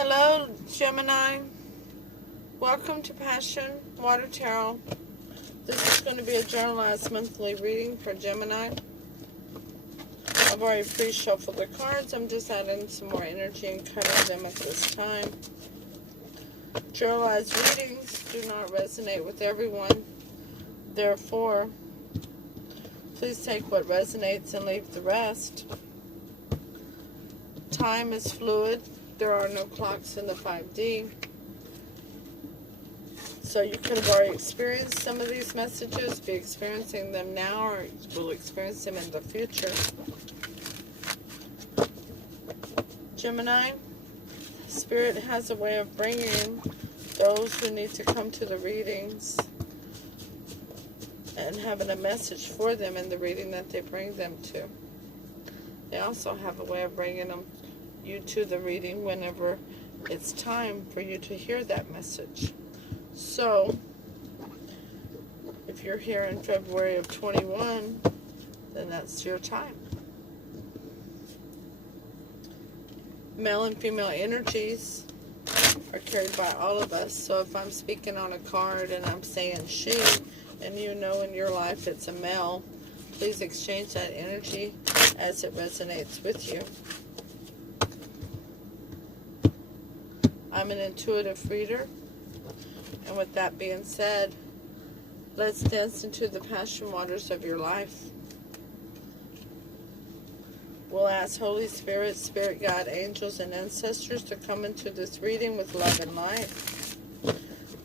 Hello, Gemini. Welcome to Passion Water Tarot. This is going to be a generalized monthly reading for Gemini. I've already pre-shuffled the cards. I'm just adding some more energy and cutting them at this time. Generalized readings do not resonate with everyone. Therefore, please take what resonates and leave the rest. Time is fluid. There are no clocks in the 5D. So you could have already experienced some of these messages, be experiencing them now, or will experience them in the future. Gemini, Spirit has a way of bringing those who need to come to the readings and having a message for them in the reading that they bring them to. They also have a way of bringing you to the reading whenever it's time for you to hear that message. So, if you're here in February of 21, then that's your time. Male and female energies are carried by all of us. So if I'm speaking on a card and I'm saying she, and you know in your life it's a male, please exchange that energy as it resonates with you. I'm an intuitive reader. And with that being said, let's dance into the passion waters of your life. We'll ask Holy Spirit, Spirit God, angels, and ancestors to come into this reading with love and light,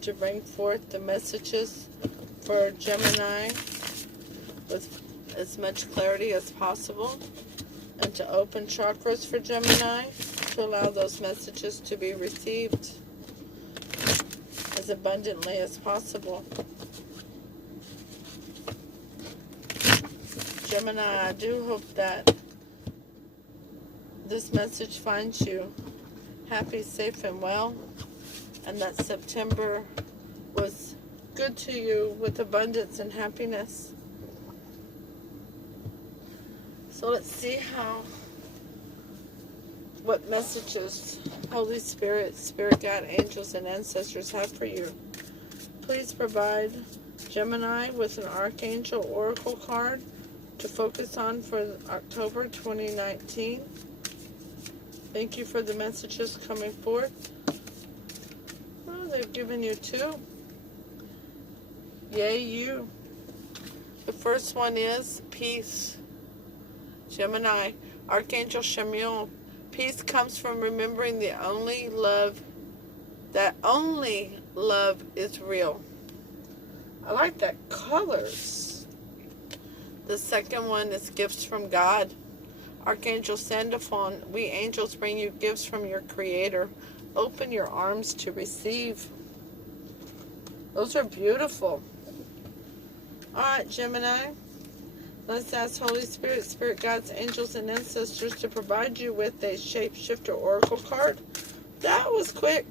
to bring forth the messages for Gemini with as much clarity as possible, and to open chakras for Gemini, to allow those messages to be received as abundantly as possible. Gemini, I do hope that this message finds you happy, safe, and well, and that September was good to you with abundance and happiness. So let's see what messages Holy Spirit, Spirit God, angels, and ancestors have for you. Please provide Gemini with an Archangel Oracle card to focus on for October 2019. Thank you for the messages coming forth. Oh, they've given you two. Yay, you. The first one is peace. Gemini, Archangel Chamuel. Peace comes from remembering that only love is real. I like that colors. The second one is gifts from God. Archangel Sandalphon, we angels bring you gifts from your Creator. Open your arms to receive. Those are beautiful. Alright, Gemini. Let's ask Holy Spirit, Spirit Gods, angels, and ancestors to provide you with a Shapeshifter Oracle card. That was quick.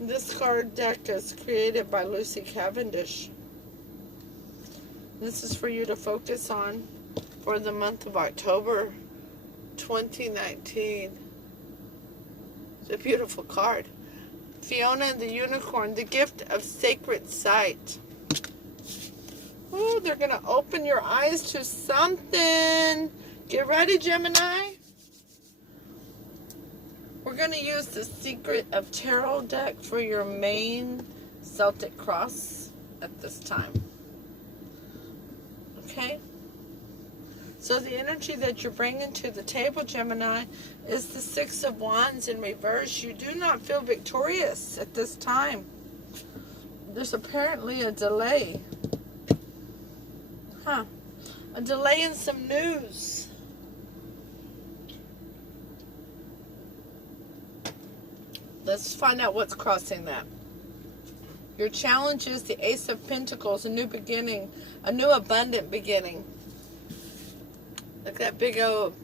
This card deck is created by Lucy Cavendish. This is for you to focus on for the month of October 2019. It's a beautiful card. Fiona and the Unicorn, the gift of sacred sight. Oh, they're going to open your eyes to something. Get ready, Gemini. We're going to use the Secret of Tarot deck for your main Celtic cross at this time. Okay? So the energy that you're bringing to the table, Gemini, is the Six of Wands in reverse. You do not feel victorious at this time. There's apparently a delay. A delay in some news. Let's find out what's crossing that. Your challenge is the Ace of Pentacles, a new beginning, a new abundant beginning. Like that big old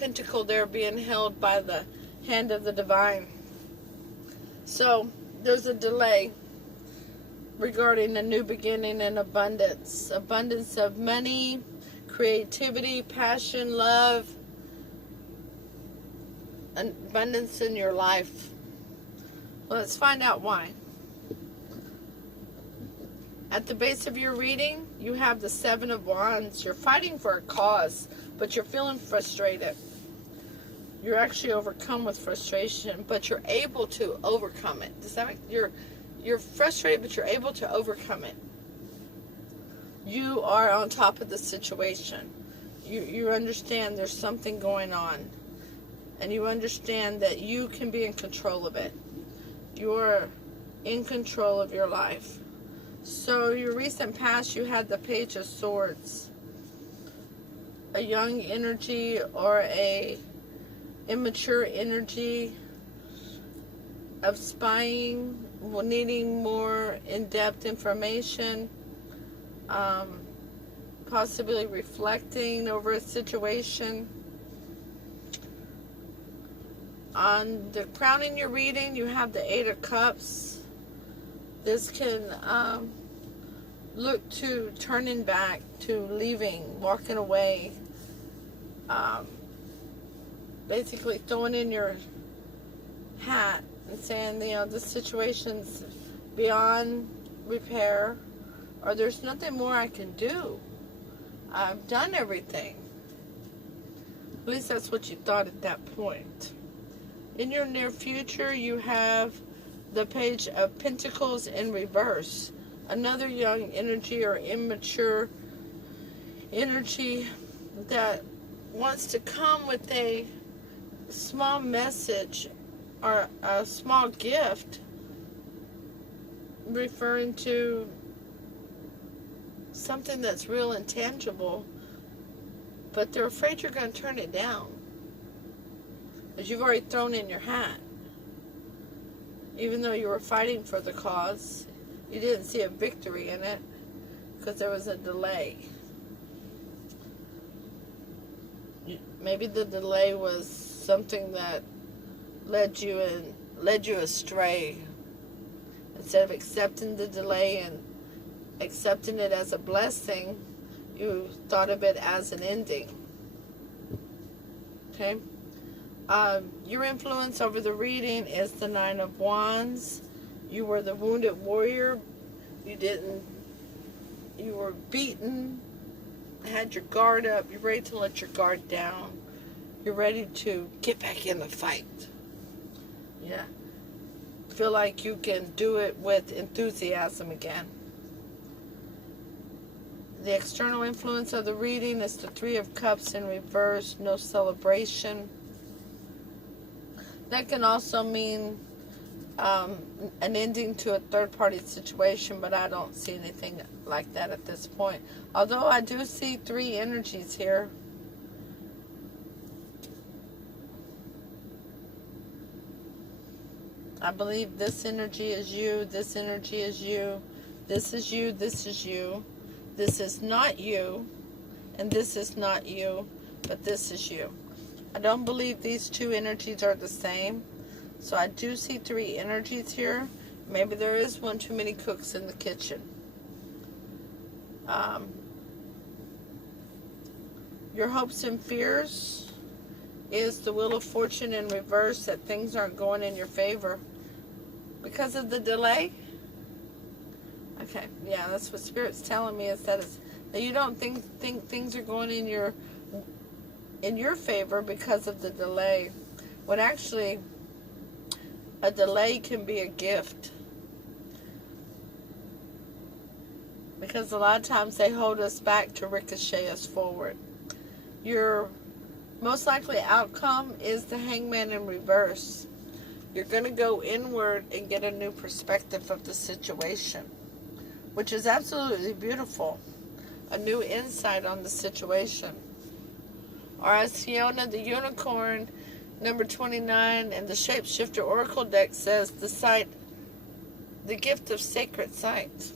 pentacle there being held by the hand of the divine. So, there's a delay regarding a new beginning and abundance. Abundance of money, creativity, passion, love, abundance in your life. Let's find out why. At the base of your reading, you have the Seven of Wands. You're fighting for a cause, but you're feeling frustrated. You're actually overcome with frustration, but you're able to overcome it. Does that make you're frustrated, but you're able to overcome it. You are on top of the situation. You understand there's something going on, and you understand that you can be in control of it. You're in control of your life. So your recent past, you had the Page of Swords. A young energy or a immature energy of spying, needing more in-depth information, possibly reflecting over a situation. On the crowning your reading, you have the Eight of Cups. This can look to turning back, to leaving, walking away, basically throwing in your hat and saying, this situation's beyond repair, or there's nothing more I can do. I've done everything. At least that's what you thought at that point. In your near future, you have the Page of Pentacles in reverse. Another young energy or immature energy that wants to come with a small message or a small gift referring to something that's real and tangible, but they're afraid you're going to turn it down because you've already thrown in your hat. Even though you were fighting for the cause, you didn't see a victory in it because there was a delay. Maybe the delay was something that led you astray. Instead of accepting the delay and accepting it as a blessing, you thought of it as an ending. Okay? Your influence over the reading is the Nine of Wands. You were the wounded warrior. You were beaten, had your guard up. You're ready to let your guard down. You're ready to get back in the fight. Yeah. Feel like you can do it with enthusiasm again. The external influence of the reading is the Three of Cups in reverse. No celebration. That can also mean an ending to a third-party situation, but I don't see anything like that at this point. Although I do see three energies here. I believe this energy is you, this energy is you, this is you, this is you, this is not you, and this is not you, but this is you. I don't believe these two energies are the same. So I do see three energies here. Maybe there is one too many cooks in the kitchen. Your hopes and fears is the Wheel of Fortune in reverse, that things aren't going in your favor because of the delay. Okay, yeah, that's what Spirit's telling me, is that you don't think things are going in your favor because of the delay, when actually a delay can be a gift. Because a lot of times they hold us back to ricochet us forward. Your most likely outcome is the Hangman in reverse. You're going to go inward and get a new perspective of the situation, which is absolutely beautiful. A new insight on the situation. Or as Fiona the Unicorn, number 29, and the Shapeshifter Oracle deck says, the gift of sacred sight.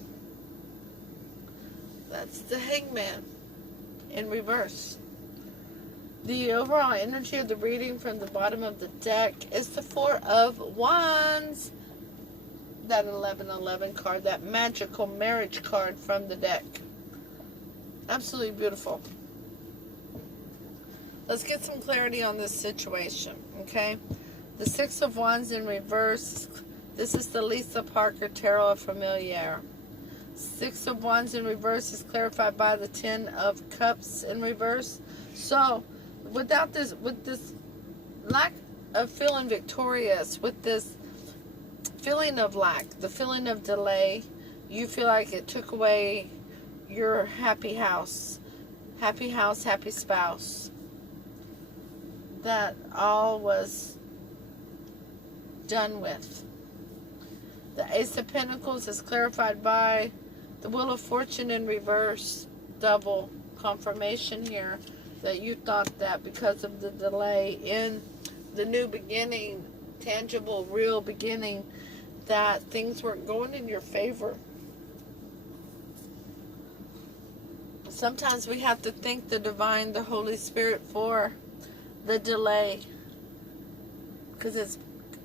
That's the Hangman in reverse. The overall energy of the reading from the bottom of the deck is the Four of Wands. That 1111 card, that magical marriage card from the deck. Absolutely beautiful. Let's get some clarity on this situation, okay? The Six of Wands in reverse. This is the Lisa Parker Tarot of Familiar. Six of Wands in reverse is clarified by the Ten of Cups in reverse. So, with this lack of feeling victorious, with this feeling of lack, the feeling of delay, you feel like it took away your happy house, happy spouse. That all was done with. The Ace of Pentacles is clarified by the Wheel of Fortune in reverse. Double confirmation here that you thought that because of the delay in the new beginning, tangible, real beginning, that things weren't going in your favor. Sometimes we have to thank the divine, the Holy Spirit for the delay, because it's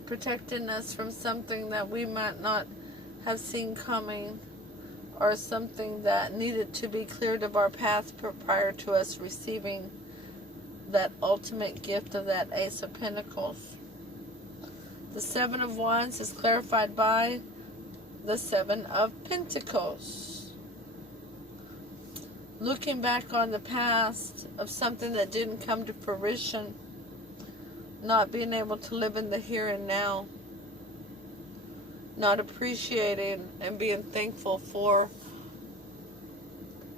protecting us from something that we might not have seen coming, or something that needed to be cleared of our path prior to us receiving that ultimate gift of that Ace of Pentacles. The Seven of Wands is clarified by the Seven of Pentacles. Looking back on the past of something that didn't come to fruition, not being able to live in the here and now, not appreciating and being thankful for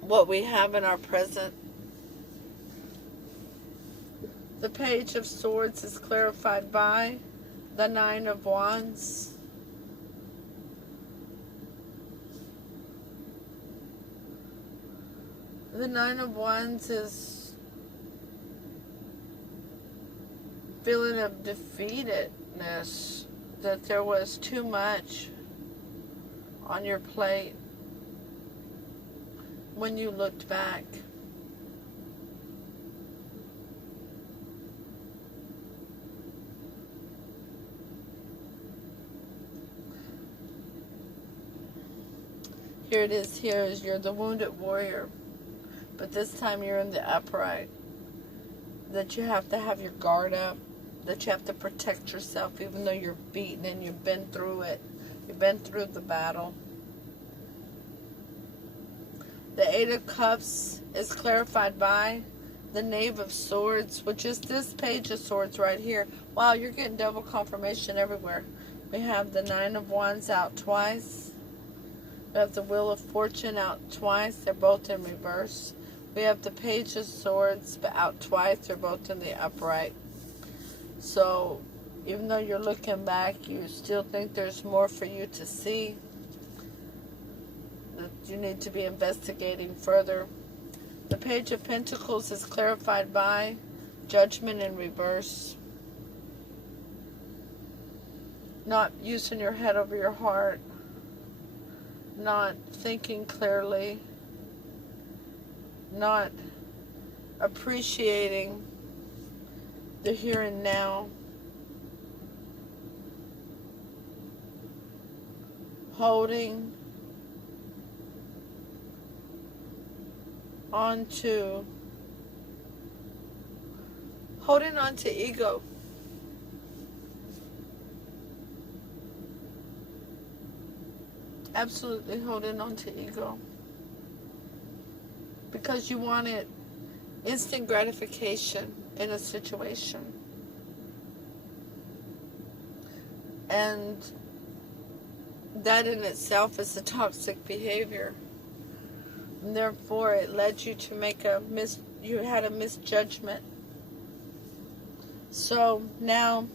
what we have in our present. The Page of Swords is clarified by the Nine of Wands. The Nine of Wands is feeling of defeatedness, that there was too much on your plate when you looked back. Here it is. Here is you're the wounded warrior, but this time you're in the upright. That you have to have your guard up. That you have to protect yourself even though you're beaten and you've been through it. You've been through the battle. The Eight of Cups is clarified by the Knave of Swords, which is this Page of Swords right here. Wow, you're getting double confirmation everywhere. We have the Nine of Wands out twice. We have the Wheel of Fortune out twice. They're both in reverse. We have the Page of Swords out twice. They're both in the upright. So, even though you're looking back, you still think there's more for you to see. That you need to be investigating further. The Page of Pentacles is clarified by Judgment in reverse. Not using your head over your heart. Not thinking clearly. Not appreciating the here and now. Holding on to ego. Absolutely holding on to ego. Because you wanted instant gratification in a situation. And that in itself is a toxic behavior. And therefore it led you to make you had a misjudgment. So now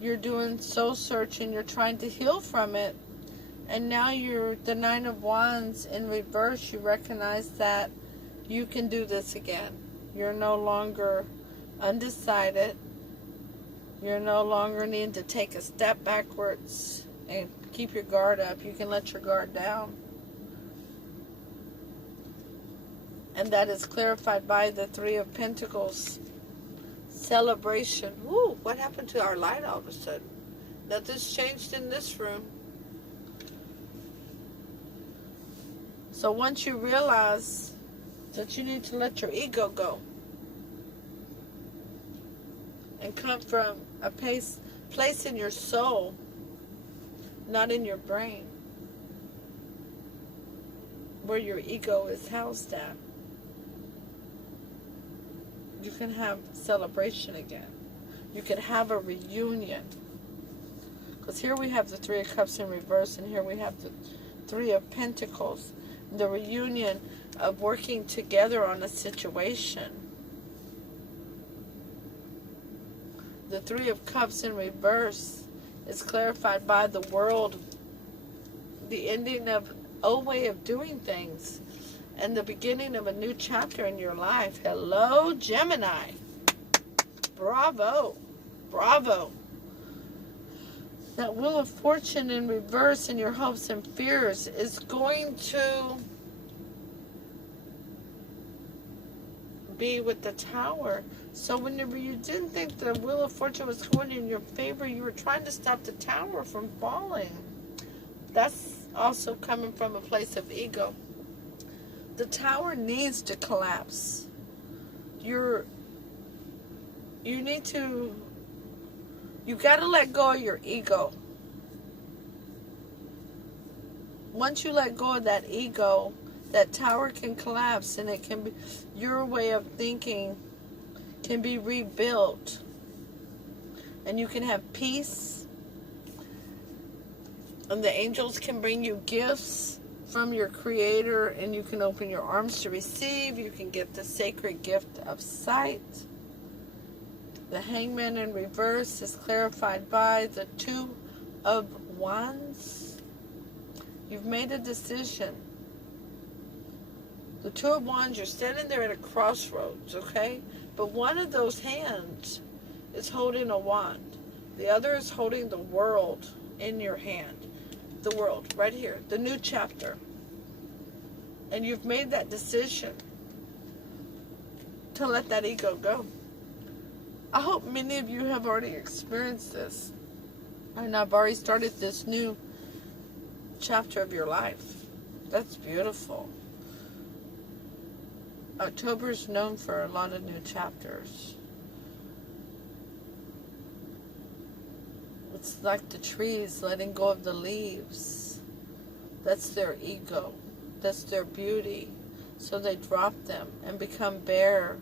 you're doing soul searching, you're trying to heal from it. And now you're the Nine of Wands in reverse. You recognize that you can do this again. You're no longer undecided. You're no longer needing to take a step backwards and keep your guard up. You can let your guard down. And that is clarified by the Three of Pentacles. Celebration. Ooh, what happened to our light all of a sudden? Nothing's changed in this room. So once you realize that you need to let your ego go, and come from a place in your soul, not in your brain, where your ego is housed at. You can have celebration again. You can have a reunion. Because here we have the Three of Cups in reverse, and here we have the Three of Pentacles. The reunion of working together on a situation. The Three of Cups in reverse is clarified by the world, the ending of old way of doing things, and the beginning of a new chapter in your life. Hello, Gemini. Bravo. Bravo. That Wheel of Fortune in reverse in your hopes and fears is going to be with the Tower. So whenever you didn't think the Wheel of Fortune was going in your favor, you were trying to stop the Tower from falling. That's also coming from a place of ego. The Tower needs to collapse. You got to let go of your ego. Once you let go of that ego, that tower can collapse, and it can be, your way of thinking can be rebuilt, and you can have peace, and the angels can bring you gifts from your Creator, and you can open your arms to receive. You can get the sacred gift of sight. The Hangman in reverse is clarified by the Two of Wands. You've made a decision. The Two of Wands, you're standing there at a crossroads, okay? But one of those hands is holding a wand. The other is holding the world in your hand. The world, right here. The new chapter. And you've made that decision to let that ego go. I hope many of you have already experienced this. And I've already started this new chapter of your life. That's beautiful. October is known for a lot of new chapters. It's like the trees letting go of the leaves. That's their ego. That's their beauty. So they drop them and become bare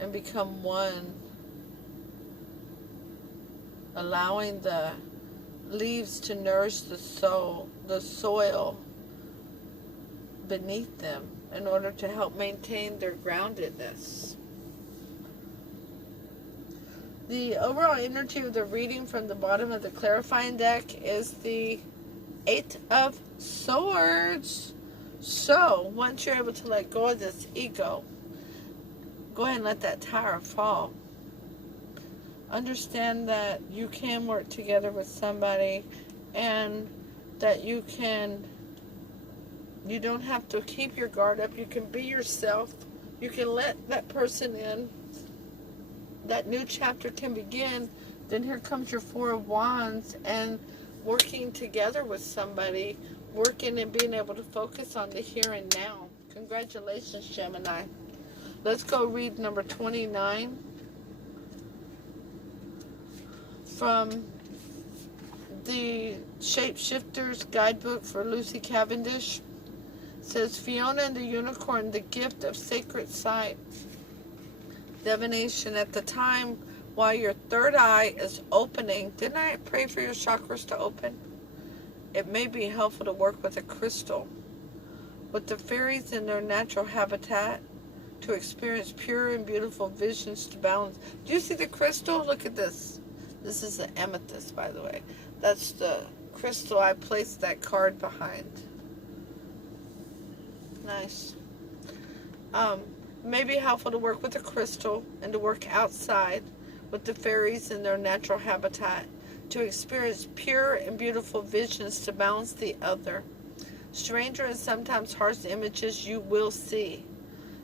and become one, allowing the leaves to nourish the soil beneath them in order to help maintain their groundedness. The overall energy of the reading from the bottom of the clarifying deck is the Eight of Swords. So, once you're able to let go of this ego, go ahead and let that tower fall. Understand that you can work together with somebody, and that you don't have to keep your guard up. You can be yourself. You can let that person in. That new chapter can begin. Then here comes your Four of Wands, and working together with somebody, working and being able to focus on the here and now. Congratulations, Gemini. Let's go read number 29 from the Shapeshifters Guidebook for Lucy Cavendish. It says, Fiona and the Unicorn, the gift of sacred sight. Divination. At the time while your third eye is opening, didn't I pray for your chakras to open? It may be helpful to work with a crystal. With the fairies in their natural habitat, to experience pure and beautiful visions to balance. Do you see the crystal? Look at this. This is the amethyst, by the way. That's the crystal I placed that card behind. Nice. May be helpful to work with a crystal and to work outside with the fairies in their natural habitat, to experience pure and beautiful visions to balance the other. Stranger and sometimes harsh images you will see.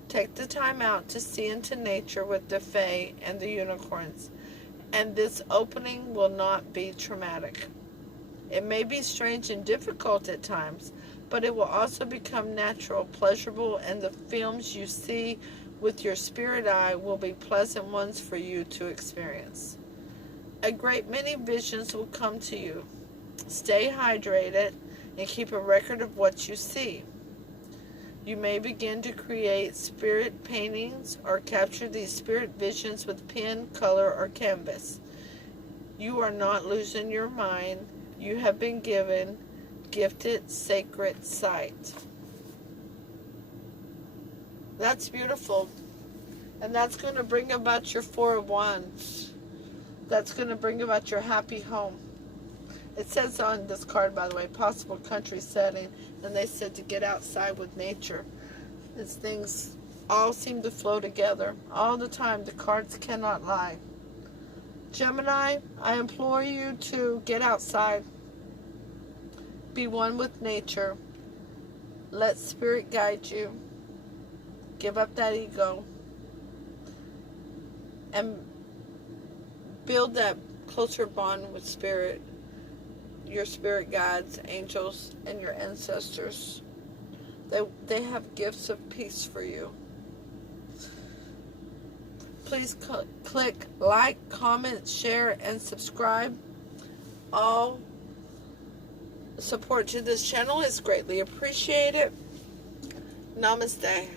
Take the time out to see into nature with the fae and the unicorns, and this opening will not be traumatic. It may be strange and difficult at times, but it will also become natural, pleasurable, and the films you see with your spirit eye will be pleasant ones for you to experience. A great many visions will come to you. Stay hydrated and keep a record of what you see. You may begin to create spirit paintings or capture these spirit visions with pen, color, or canvas. You are not losing your mind. You have been given gifted sacred sight. That's beautiful. And that's going to bring about your Four of Wands. That's going to bring about your happy home. It says on this card, by the way, possible country setting. And they said to get outside with nature. As things all seem to flow together. All the time, the cards cannot lie. Gemini, I implore you to get outside. Be one with nature. Let spirit guide you. Give up that ego. And build that closer bond with spirit. Your spirit guides, angels, and your ancestors. They have gifts of peace for you. Please click like, comment, share, and subscribe. All support to this channel is greatly appreciated. Namaste.